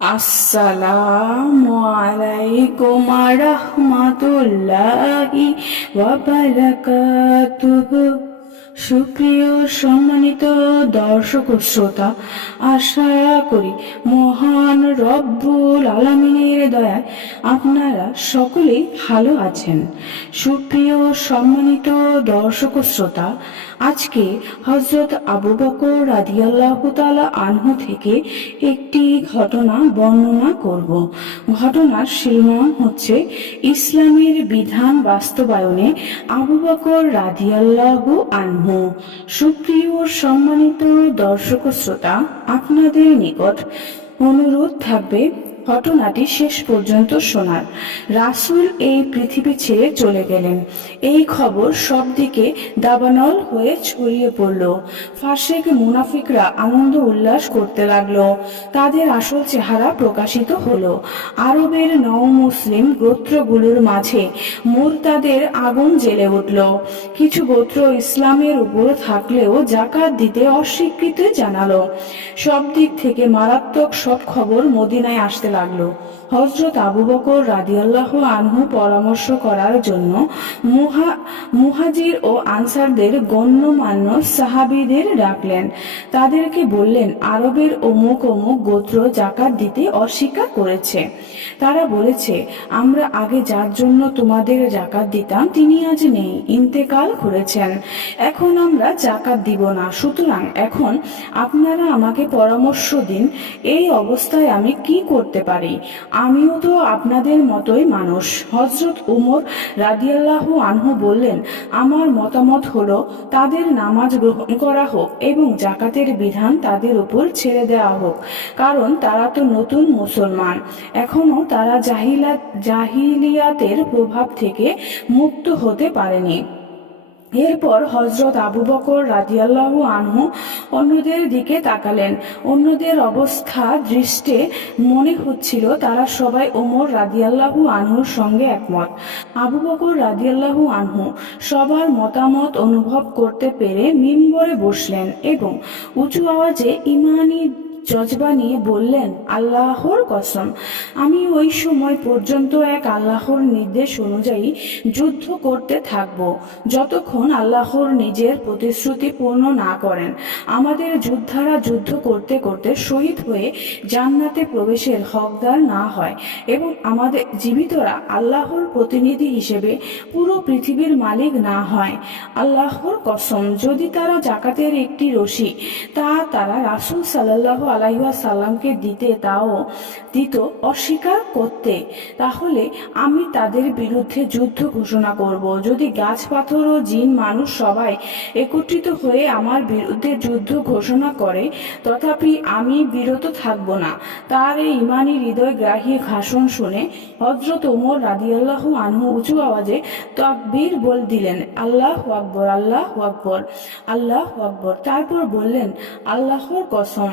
আসসালামু আলাইকুম রহমতুল্লাহি সুপ্রিয় সম্মানিত দর্শক শ্রোতা আশা করি মহান রব্বুল আলমিনের দয়ায় আপনারা সকলেই ভালো আছেন। সুপ্রিয় সম্মানিত দর্শক শ্রোতা, আজকে হজরত আবু বকর রাদিয়াল্লাহু তাআলা আনহু থেকে একটি ঘটনা বর্ণনা করব। ঘটনার শিরোনাম হচ্ছে, ইসলামের বিধান বাস্তবায়নে আবু বকর রাদিয়াল্লাহু আনহু। সুপ্রিয় সম্মানিত দর্শক শ্রোতা, আপনাদের নিকট অনুরোধ থাকবে ঘটনাটি শেষ পর্যন্ত শোনার। রাসূল এই পৃথিবী ছেড়ে চলে গেলেন। এই খবর সব দিকে দাবানল হয়ে ছড়িয়ে পড়ল। ফার্সেক মুনাফিকরা আনন্দ উল্লাস করতে লাগল। তাদের আসল চেহারা প্রকাশিত হলো। আরবের নও মুসলিম গোত্রগুলোর মাঝে মোরতাদের আগুন জ্বেলে উঠল। কিছু গোত্র ইসলামের উপর থাকলেও জাকাত দিতে অস্বীকৃতি জানালো। সব দিক থেকে মারাত্মক সব খবর মদিনায় আসতে লাগল হজরত আবু বকর রাদিয়াল্লাহ আনহু পরামর্শ করার জন্য মুহা, মুহাজির ও আনসারদের গণ্যমান্য সাহাবিদের ডাকলেন। তাদেরকে বললেন, আরবের অমুক অমুক গোত্র জাকাত দিতে অস্বীকার করেছে। তারা বলেছে, আমরা আগে যার জন্য তোমাদের জাকাত দিতাম, তিনি আজ নেই, ইন্তেকাল করেছেন। এখন আমরা জাকাত দিব না, সুতরাং এখন আপনারা আমাকে পরামর্শ দিন, এই অবস্থায় আমি কি করতে পারি। আমিও তো আপনাদের মতোই মানুষ। হজরত উমর রাদিয়াল্লাহু আনহু বললেন, আমার মতামত হলো, তাদের নামাজ গ্রহণ করা হোক এবং জাকাতের বিধান তাদের উপর ছেড়ে দেওয়া হোক, কারণ তারা তো নতুন মুসলমান। এখনও তারা জাহিলা, জাহিলিয়াতের প্রভাব থেকে মুক্ত হতে পারেনি। এরপর হজরত আবু বকর রাদিয়াল্লাহু আনহু অন্যদের দিকে তাকালেন। অন্যদের অবস্থা, দৃষ্টে মনে হচ্ছিল তারা সবাই ওমর রাদিয়াল্লাহু আনহুর সঙ্গে একমত। আবু বকর রাদিয়াল্লাহু আনহু সবার মতামত অনুভব করতে পেরে মিম্বরে বসলেন এবং উঁচু আওয়াজে ইমানি জজবা নিয়ে বললেন, আল্লাহর কসম, আমি ওই সময় পর্যন্ত এক আল্লাহর নির্দেশ অনুযায়ী যুদ্ধ করতে থাকব। যতক্ষণ আল্লাহর নিজের প্রতিশ্রুতি পূর্ণ না করেন, আমাদের যোদ্ধারা যুদ্ধ করতে করতে শহীদ হয়ে জান্নাতে প্রবেশের হকদার না হয় এবং আমাদের জীবিতরা আল্লাহর প্রতিনিধি হিসেবে পুরো পৃথিবীর মালিক না হয়। আল্লাহর কসম, যদি তারা জাকাতের একটি রশি, তা তারা রাসুল সাল্লাহ আলাইহা সাল্লামকে দিতে, তাও দিত অস্বীকার করতে। তাহলে আমি তাদের বিরুদ্ধে যুদ্ধ ঘোষণা করব। যদি গাছ, পাথর ও জিন মানুষ সবাই একত্রিত হয়ে আমার বিরুদ্ধে যুদ্ধ ঘোষণা করে, তথাপি আমি বিরত থাকব না। তার এই ইমানি হৃদয় গ্রাহী ভাষণ শুনে হজরত ওমর রাদিয়াল্লাহ আনহু উঁচু আওয়াজে তকবীর বল দিলেন, আল্লাহ আকবর আল্লাহ আকবর আল্লাহ আকবর। তারপর বললেন, আল্লাহর কসম।